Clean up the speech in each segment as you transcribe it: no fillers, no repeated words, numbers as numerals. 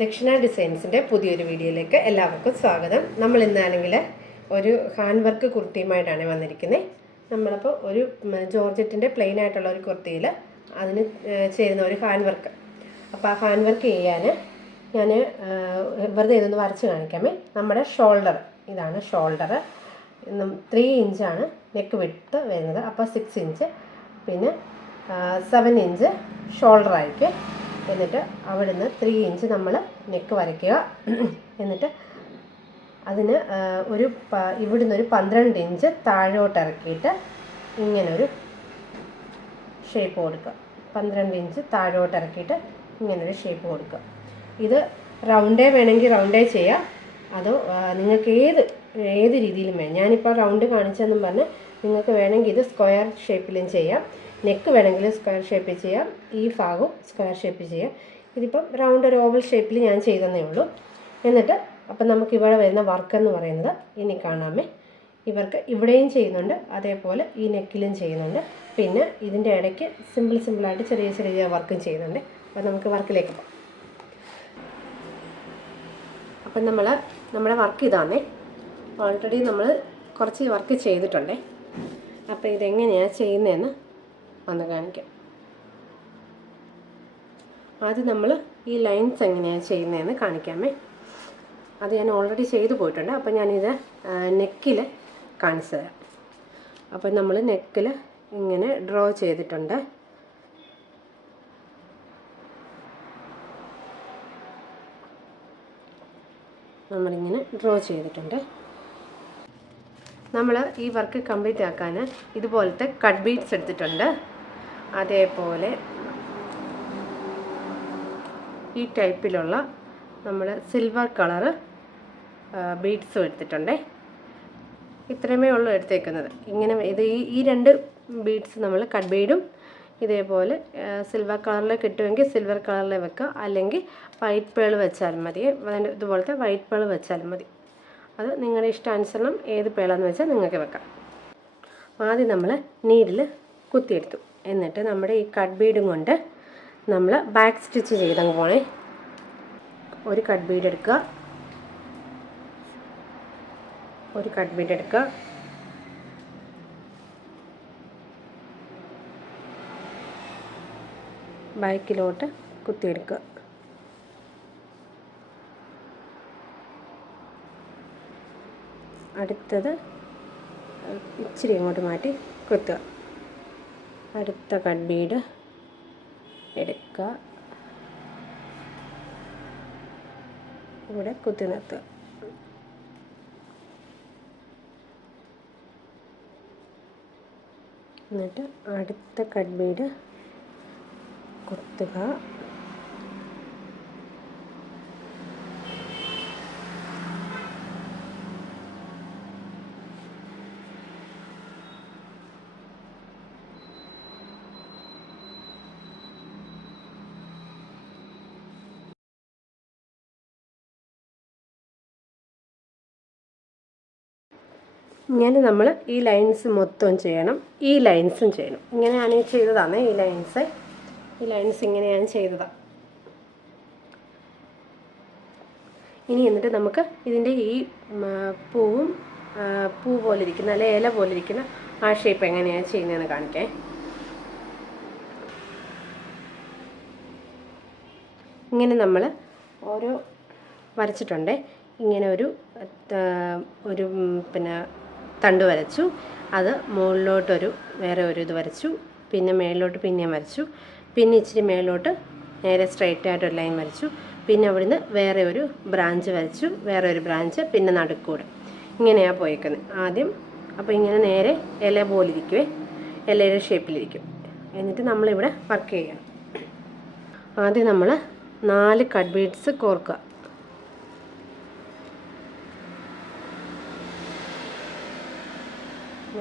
ദക്ഷിണ ഡിസൈൻസിൻ്റെ പുതിയൊരു വീഡിയോയിലേക്ക് എല്ലാവർക്കും സ്വാഗതം. നമ്മൾ ഇന്നാണെങ്കിൽ ഒരു ഹാൻഡ് വർക്ക് കുർത്തിയുമായിട്ടാണ് വന്നിരിക്കുന്നത്. നമ്മളപ്പോൾ ഒരു ജോർജറ്റിൻ്റെ പ്ലെയിൻ ആയിട്ടുള്ള ഒരു കുർത്തിയിൽ അതിന് ചേരുന്ന ഒരു ഹാൻഡ് വർക്ക്. അപ്പോൾ ആ ഹാൻഡ് വർക്ക് ചെയ്യാൻ ഞാൻ വെറുതെ ഇതൊന്ന് വരച്ച് കാണിക്കാമേ. നമ്മുടെ ഷോൾഡർ, ഇതാണ് ഷോൾഡർ. 3 ഇഞ്ചാണ് നെക്ക് വിഡ്ത്ത് വരുന്നത്. അപ്പോൾ 6 ഇഞ്ച്, പിന്നെ 7 ഇഞ്ച് ഷോൾഡറായിരിക്കും. എന്നിട്ട് അവിടുന്ന് 3 ഇഞ്ച് നമ്മൾ നെക്ക് വരയ്ക്കുക. എന്നിട്ട് അതിന് ഇവിടുന്ന് ഒരു 12 ഇഞ്ച് താഴോട്ട് ഇറക്കിയിട്ട് ഇങ്ങനൊരു ഷേപ്പ് കൊടുക്കുക. 12 ഇഞ്ച് താഴോട്ട് ഇറക്കിയിട്ട് ഇങ്ങനൊരു ഷേപ്പ് കൊടുക്കുക. ഇത് റൗണ്ടേ വേണമെങ്കിൽ റൗണ്ടേ ചെയ്യാം, അതോ നിങ്ങൾക്ക് ഏത് രീതിയിലും വേണം. ഞാനിപ്പോൾ റൗണ്ട് കാണിച്ചെന്നും പറഞ്ഞ് നിങ്ങൾക്ക് വേണമെങ്കിൽ ഇത് സ്ക്വയർ ഷേപ്പിലും ചെയ്യാം. നെക്ക് വേണമെങ്കിൽ സ്ക്വയർ ഷേപ്പിൽ ചെയ്യാം, ഈ ഭാഗവും സ്ക്വയർ ഷേപ്പിൽ ചെയ്യാം. ഇതിപ്പം റൗണ്ട് ഒരു ഓവൽ ഷേപ്പിൽ ഞാൻ ചെയ്തതേ ഉള്ളൂ. എന്നിട്ട് അപ്പം നമുക്ക് ഇവിടെ വരുന്ന വർക്ക് എന്ന് പറയുന്നത് ഇനി കാണാമേ. ഇവർക്ക് ഇവിടെയും ചെയ്യുന്നുണ്ട്, അതേപോലെ ഈ നെക്കിലും ചെയ്യുന്നുണ്ട്. പിന്നെ ഇതിൻ്റെ ഇടയ്ക്ക് സിമ്പിളായിട്ട് ചെറിയ ചെറിയ വർക്കും ചെയ്യുന്നുണ്ട്. അപ്പോൾ നമുക്ക് വർക്കിലേക്ക് പോകാം. അപ്പം നമ്മുടെ വർക്ക് ഇതാണേ. ഓൾറെഡി നമ്മൾ കുറച്ച് വർക്ക് ചെയ്തിട്ടുണ്ടേ. അപ്പോൾ ഇതെങ്ങനെയാണ് ചെയ്യുന്നതെന്ന് ഒന്ന് കാണിക്കാം. ആദ്യം നമ്മൾ ഈ ലൈൻസ് എങ്ങനെയാണ് ചെയ്യുന്നതെന്ന് കാണിക്കാമേ. അത് ഞാൻ ഓൾറെഡി ചെയ്തു പോയിട്ടുണ്ട്. അപ്പോൾ ഞാനിത് നെക്കിൽ കാണിച്ചു തരാം. അപ്പോൾ നമ്മൾ നെക്കിൽ ഇങ്ങനെ ഡ്രോ ചെയ്തിട്ടുണ്ട്. നമ്മളിങ്ങനെ ഡ്രോ ചെയ്തിട്ടുണ്ട്. നമ്മൾ ഈ വർക്ക് കംപ്ലീറ്റ് ആക്കാൻ ഇതുപോലത്തെ കട്ട് ബീഡ്സ് എടുത്തിട്ടുണ്ട്. അതേപോലെ ഈ ടൈപ്പിലുള്ള നമ്മൾ സിൽവർ കളറ് ബീഡ്സും എടുത്തിട്ടുണ്ട്. ഇത്രയുമേ ഉള്ളൂ എടുത്തേക്കുന്നത്. ഇങ്ങനെ ഈ 2 ബീഡ്സ് നമ്മൾ കട്ട് ബീഡും ഇതേപോലെ സിൽവർ കളറിൽ കിട്ടുമെങ്കിൽ സിൽവർ കളറിൽ വെക്കുക, അല്ലെങ്കിൽ വൈറ്റ് പേൾ വെച്ചാലും മതി. ഇതുപോലത്തെ വൈറ്റ് പേൾ വെച്ചാലും മതി. അത് നിങ്ങളുടെ ഇഷ്ടാനുസരണം ഏത് പേളാന്ന് വെച്ചാൽ നിങ്ങൾക്ക് വെക്കാം. ആദ്യം നമ്മൾ നീഡിൽ കുത്തിയെടുത്തു. എന്നിട്ട് നമ്മുടെ ഈ കട്ട് ബീഡും കൊണ്ട് നമ്മൾ ബാക്ക് സ്റ്റിച്ച് ചെയ്തങ്ങ് പോണേ. ഒരു കട്ട് ബീഡ് എടുക്കുക, ബാക്കിലോട്ട് കുത്തിയെടുക്കുക. അടുത്തത് ഇച്ചിരി അങ്ങോട്ട് മാറ്റി കുത്തുക. അടുത്ത കട്ട് ബീഡ് എടുക്കുക, ഇവിടെ കുത്തി നിർത്തുക. എന്നിട്ട് അടുത്ത കട്ട് ബീഡ് കുത്തുക. ഇങ്ങനെ നമ്മൾ ഈ ലൈൻസ് മൊത്തം ചെയ്യണം, ഈ ലൈൻസും ചെയ്യണം. ഇങ്ങനെയാണ് ഈ ചെയ്തതാണ്. ഈ ലൈൻസ് ഇങ്ങനെയാണ് ചെയ്തതാണ്. ഇനി എന്നിട്ട് നമുക്ക് ഇതിൻ്റെ ഈ പൂ പോലെ ഇരിക്കുന്ന, അല്ലെ ഇല പോലെ ഇരിക്കുന്ന ആ ഷേപ്പ് എങ്ങനെയാണ് ചെയ്യുന്നതെന്ന് കാണിക്കേ. ഇങ്ങനെ നമ്മൾ ഓരോ വരച്ചിട്ടുണ്ട്. ഇങ്ങനെ ഒരു പിന്നെ തണ്ട് വരച്ചു. അത് മുകളിലോട്ടൊരു വേറെ ഒരു ഇത് വരച്ചു. പിന്നെ മേളിലോട്ട് പിന്നെയും വരച്ചു. പിന്നെ ഇച്ചിരി മേളിലോട്ട് നേരെ സ്ട്രൈറ്റ് ആയിട്ടൊരു ലൈൻ വരച്ചു. പിന്നെ അവിടുന്ന് വേറെ ഒരു ബ്രാഞ്ച് വരച്ചു, വേറെ ഒരു ബ്രാഞ്ച്, പിന്നെ നടുക്കൂടെ. ഇങ്ങനെയാണ് പോയേക്കുന്നത് ആദ്യം. അപ്പോൾ ഇങ്ങനെ നേരെ ഇല പോലിരിക്കുവേ, ഇലയുടെ ഷേപ്പിലിരിക്കും. എന്നിട്ട് നമ്മളിവിടെ വർക്ക് ചെയ്യണം. ആദ്യം നമ്മൾ 4 കട്ട് ബീഡ്സ് കോർക്കുക.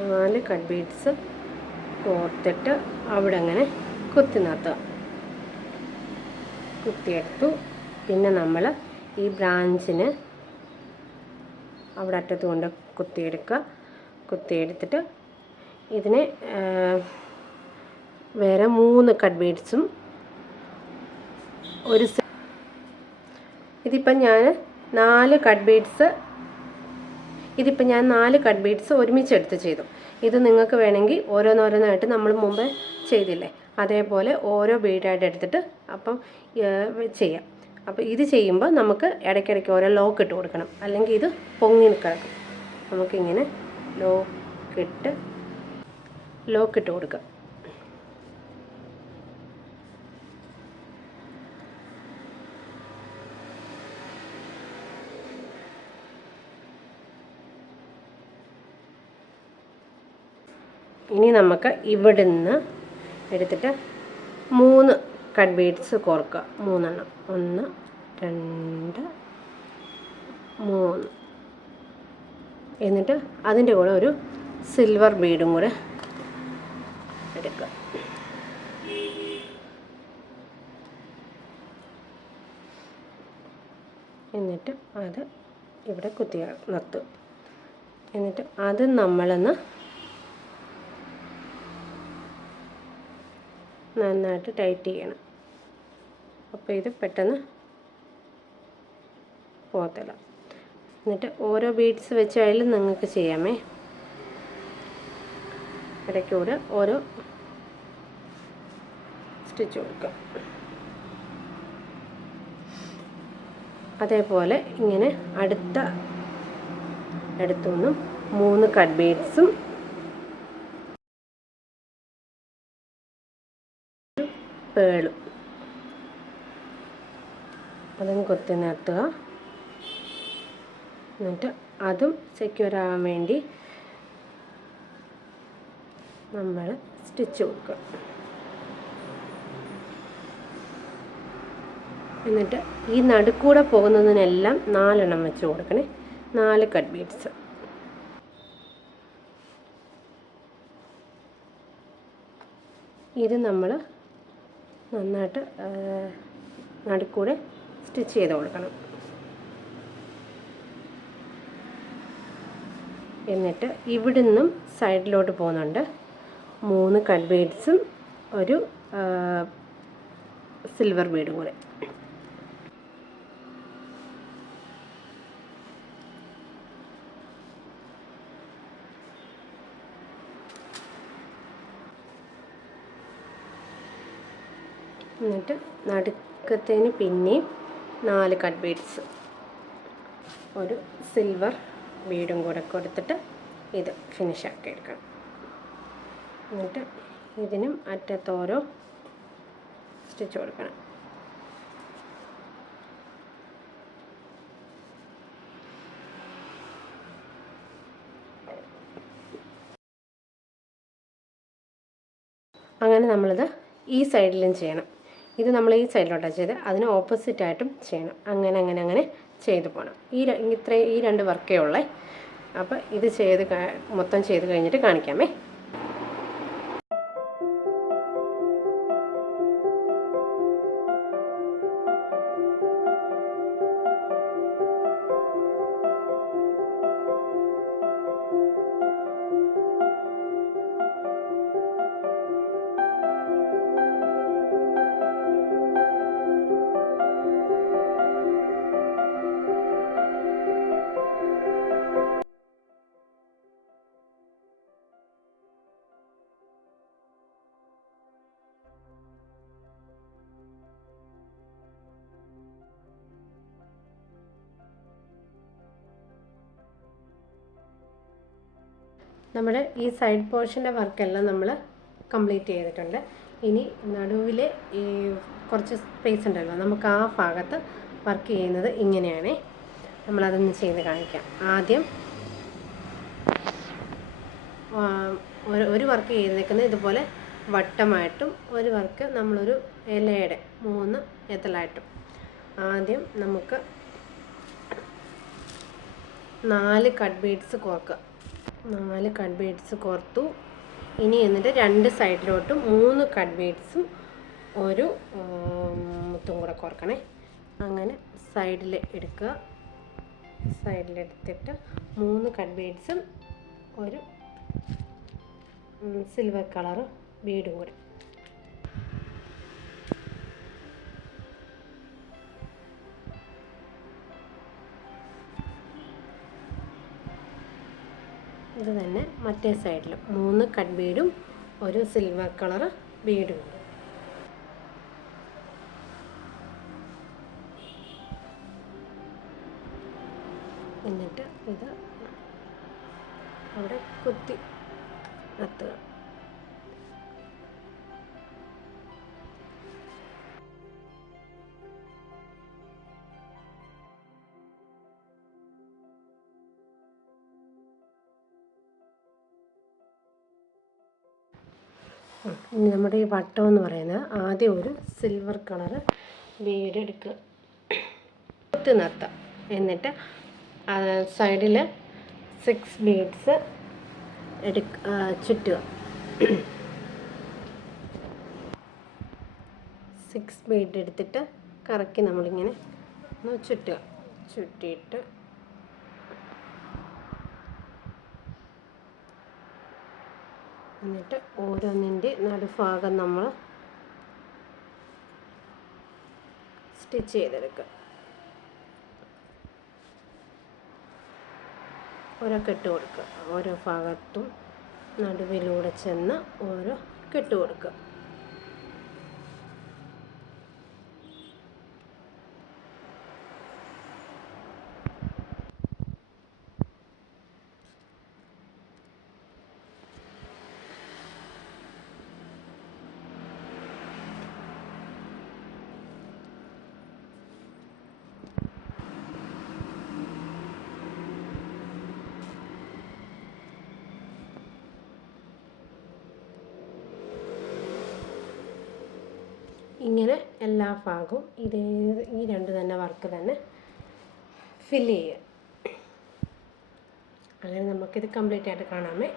4 കട്ട് ബീഡ്സ് കോർത്തിട്ട് അവിടെ അങ്ങനെ കുത്തി നിർത്തുക. കുത്തിയെടുത്തു. പിന്നെ നമ്മൾ ഈ ബ്രാഞ്ചിന് അവിടെ അറ്റത്ത് കൊണ്ട് കുത്തിയെടുക്കുക. കുത്തിയെടുത്തിട്ട് ഇതിനെ വേറെ 3 കട്ട് ബീഡ്സും ഇതിപ്പം ഞാൻ 4 കട്ട് ബീഡ്സ് ഒരുമിച്ചെടുത്ത് ചെയ്തു. ഇത് നിങ്ങൾക്ക് വേണമെങ്കിൽ ഓരോന്നോരോന്നായിട്ട് നമ്മൾ മുമ്പ് ചെയ്തില്ലേ അതേപോലെ ഓരോ ബീഡായിട്ട് എടുത്തിട്ട് അപ്പം ചെയ്യാം. അപ്പോൾ ഇത് ചെയ്യുമ്പോൾ നമുക്ക് ഇടയ്ക്കിടയ്ക്ക് ഓരോ ലോക്ക് ഇട്ട് കൊടുക്കണം, അല്ലെങ്കിൽ ഇത് പൊങ്ങി കിടക്കും. നമുക്കിങ്ങനെ ലോക്കിട്ട് കൊടുക്കാം. ഇനി നമുക്ക് ഇവിടെ നിന്ന് എടുത്തിട്ട് 3 കട്ട് ബീഡ്സ് കോർക്കുക. 3 എണ്ണം. 1 2 3. എന്നിട്ട് അതിൻ്റെ കൂടെ ഒരു സിൽവർ ബീഡും കൂടെ എടുക്കുക. എന്നിട്ട് അത് ഇവിടെ കുത്തി നിർത്തുക. എന്നിട്ട് അത് നമ്മളൊന്ന് നന്നായിട്ട് ടൈറ്റ് ചെയ്യണം. അപ്പോൾ ഇത് പെട്ടെന്ന് പോകത്തില്ല. എന്നിട്ട് ഓരോ ബീഡ്സ് വെച്ചായാലും നിങ്ങൾക്ക് ചെയ്യാമേ. ഇടയ്ക്കൂടെ ഓരോ സ്റ്റിച്ച് കൊടുക്കുക. അതേപോലെ ഇങ്ങനെ അടുത്തുനിന്നും 3 കട്ട് ബീഡ്സും പേളും അതും കൊത്തി നിർത്തുക. എന്നിട്ട് അതും സെക്യൂർ ആവാൻ വേണ്ടി നമ്മൾ സ്റ്റിച്ച് കൊടുക്കുക. എന്നിട്ട് ഈ നടുക്കൂടെ പോകുന്നതിനെല്ലാം 4 എണ്ണം വെച്ച് കൊടുക്കണേ. 4 കട്ട് ബീഡ്സ്. ഇത് നമ്മൾ നന്നായിട്ട് നടുക്കൂടെ സ്റ്റിച്ച് ചെയ്ത് കൊടുക്കണം. എന്നിട്ട് ഇവിടുന്നും സൈഡിലോട്ട് പോകുന്നുണ്ട് 3 കട്ട് ബീഡ്സും ഒരു സിൽവർ ബീഡും കൂടെ. എന്നിട്ട് നടുക്കത്തേന് പിന്നെയും 4 കട്ട് ബീഡ്സ് ഒരു സിൽവർ ബീഡും കൂടെ കൊടുത്തിട്ട് ഇത് ഫിനിഷ് ആക്കി എടുക്കണം. എന്നിട്ട് ഇതിനും അറ്റത്തോരോ സ്റ്റിച്ച് കൊടുക്കണം. അങ്ങനെ നമ്മളിത് ഈ സൈഡിലും ചെയ്യണം. ഇത് നമ്മൾ ഈ സൈഡിലോട്ടാണ് ചെയ്ത് അതിന് ഓപ്പോസിറ്റായിട്ടും ചെയ്യണം. അങ്ങനെ ചെയ്തു പോകണം. ഈ 2 വർക്കേ ഉള്ളേ. അപ്പോൾ ഇത് മൊത്തം ചെയ്ത് കഴിഞ്ഞിട്ട് കാണിക്കാമേ. നമ്മുടെ ഈ സൈഡ് പോർഷൻ്റെ വർക്കെല്ലാം നമ്മൾ കംപ്ലീറ്റ് ചെയ്തിട്ടുണ്ട്. ഇനി നടുവിൽ ഈ കുറച്ച് സ്പേസ് ഉണ്ടല്ലോ, നമുക്ക് ആ ഭാഗത്ത് വർക്ക് ചെയ്യുന്നത് ഇങ്ങനെയാണ്. നമ്മളതൊന്ന് ചെയ്ത് കാണിക്കാം. ആദ്യം ഒരു വർക്ക് ചെയ്തേക്കുന്നത് ഇതുപോലെ വട്ടമായിട്ടും ഒരു വർക്ക് നമ്മളൊരു ഇലയുടെ 3 എത്തലായിട്ടും. ആദ്യം നമുക്ക് 4 കട്ട് ബീഡ്സ് കോർക്കുക. 4 കട്ട് ബീഡ്സ് കോർത്തു. ഇനി എന്നിട്ട് 2 സൈഡിലോട്ടും 3 കട്ട് ബീഡ്സും ഒരു മുത്തും കൂടെ കോർക്കണേ. അങ്ങനെ സൈഡിൽ എടുക്കുക. സൈഡിലെടുത്തിട്ട് 3 കട്ട് ബീഡ്സും ഒരു സിൽവർ കളർ ബീഡും കൂടെ. ഇത് തന്നെ മറ്റേ സൈഡിലും 3 കട്ട് ബീഡും ഒരു സിൽവർ കളർ ബീഡും ഉണ്ട്. എന്നിട്ട് ഇത് അവിടെ കുത്തി നിർത്തുക. ഇനി നമ്മുടെ ഈ വട്ടം എന്ന് പറയുന്നത് ആദ്യം ഒരു സിൽവർ കളർ ബീഡ് എടുക്കുക, കുത്തി നിർത്തുക. എന്നിട്ട് സൈഡിൽ 6 ബീഡ്സ് ചുറ്റുക. 6 ബീഡ് എടുത്തിട്ട് കറക്കി നമ്മളിങ്ങനെ ഒന്ന് ചുറ്റുക. ചുറ്റിയിട്ട് എന്നിട്ട് ഓരോന്നിൻ്റെ നടുഭാഗം നമ്മൾ സ്റ്റിച്ച് ചെയ്തെടുക്കുക. ഓരോ കെട്ട് കൊടുക്കുക. ഓരോ ഭാഗത്തും നടുവിലൂടെ ചെന്ന് ഓരോ കെട്ട് കൊടുക്കുക. ഇങ്ങനെ എല്ലാ ഭാഗവും ഈ 2 തന്നെ വർക്ക് തന്നെ ഫില്ല് ചെയ്യുക. അങ്ങനെ നമുക്കിത് കംപ്ലീറ്റ് ആയിട്ട് കാണാമേ.